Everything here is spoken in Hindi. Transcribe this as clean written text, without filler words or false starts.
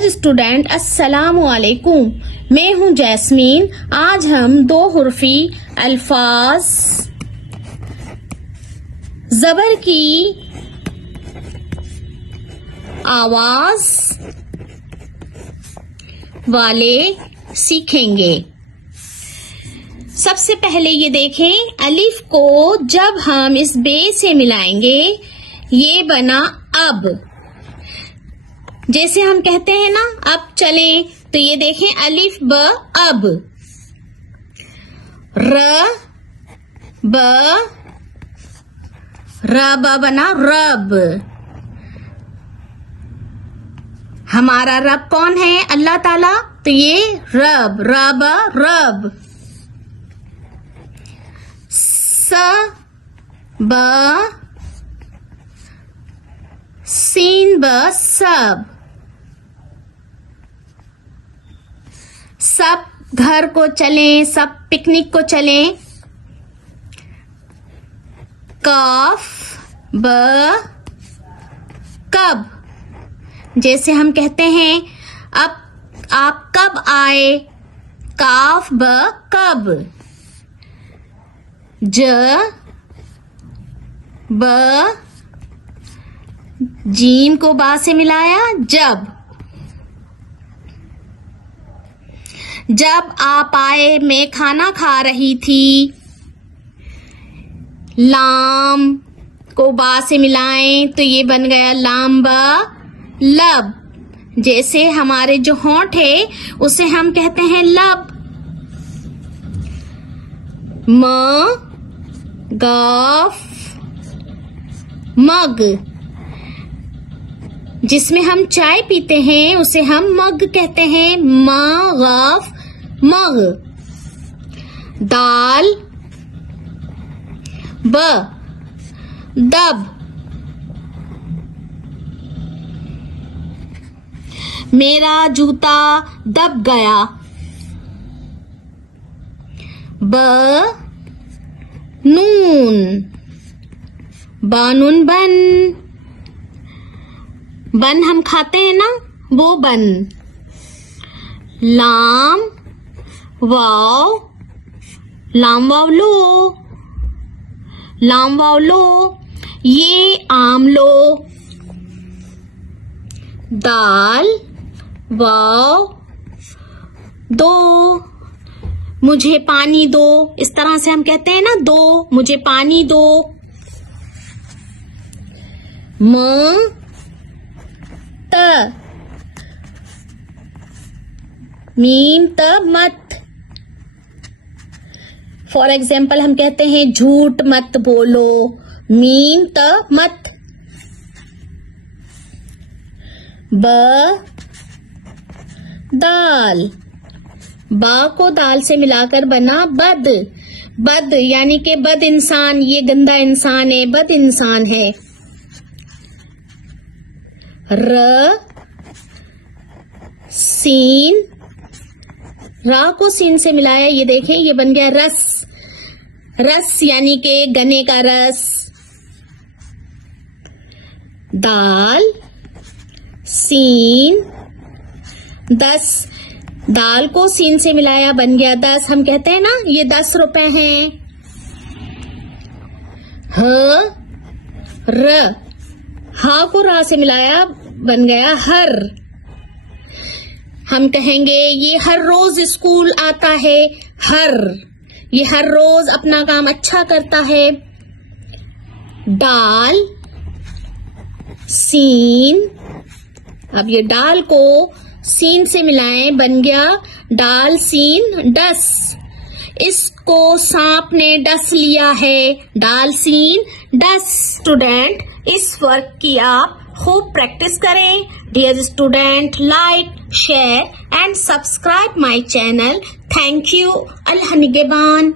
डियर स्टूडेंट अस्सलामु अलैकुम। मैं हूं जैस्मीन। आज हम दो हुर्फी अल्फाज जबर की आवाज वाले सीखेंगे। सबसे पहले ये देखें, अलिफ को जब हम इस बे से मिलाएंगे ये बना अब। जैसे हम कहते हैं ना अब चलें, तो ये देखें अलिफ ब अब। र ब बना रब। हमारा रब कौन है? अल्लाह ताला। तो ये रब, रब रब। स ब सीन ब सब। सब घर को चलें, सब पिकनिक को चलें। काफ ब कब। जैसे हम कहते हैं अब आप कब आए? काफ ब कब। ज ब जीम को बा से मिलाया जब। जब आप आए मैं खाना खा रही थी। लाम को बा से मिलाएं तो ये बन गया लाम बा लब। जैसे हमारे जो होंठ है उसे हम कहते हैं लब। म गाफ मग। जिसमें हम चाय पीते हैं उसे हम मग कहते हैं। म गाफ मग। दाल ब दब। मेरा जूता दब गया। ब नून बानून बन। बन हम खाते हैं ना, वो बन। लाम वाव लाम वाव लो। लाम वाव लो ये आम लो। दाल वाव दो मुझे पानी दो। इस तरह से हम कहते हैं ना दो मुझे पानी दो। म त मीम त मत। फॉर एग्जाम्पल हम कहते हैं झूठ मत बोलो। मीम त मत। ब दाल। बा को दाल से मिलाकर बना बद। बद यानी कि बद इंसान, ये गंदा इंसान है, बद इंसान है। र सीन। रा को सीन से मिलाया, ये देखें ये बन गया रस। रस यानी के गन्ने का रस। दाल सीन 10। दाल को सीन से मिलाया बन गया 10। हम कहते हैं ना ये 10 रुपए हैं। ह र हा को रा से मिलाया बन गया हर। हम कहेंगे ये हर रोज स्कूल आता है। हर ये हर रोज अपना काम अच्छा करता है। दाल सीन। अब ये डाल को सीन से मिलाएं बन गया डाल सीन 10। इसको सांप ने डस लिया है। डाल सीन 10। स्टूडेंट इस वर्क की आप खूब प्रैक्टिस करें। Dear student like share and subscribe my channel. Thank you. अल्लाह निगहबान।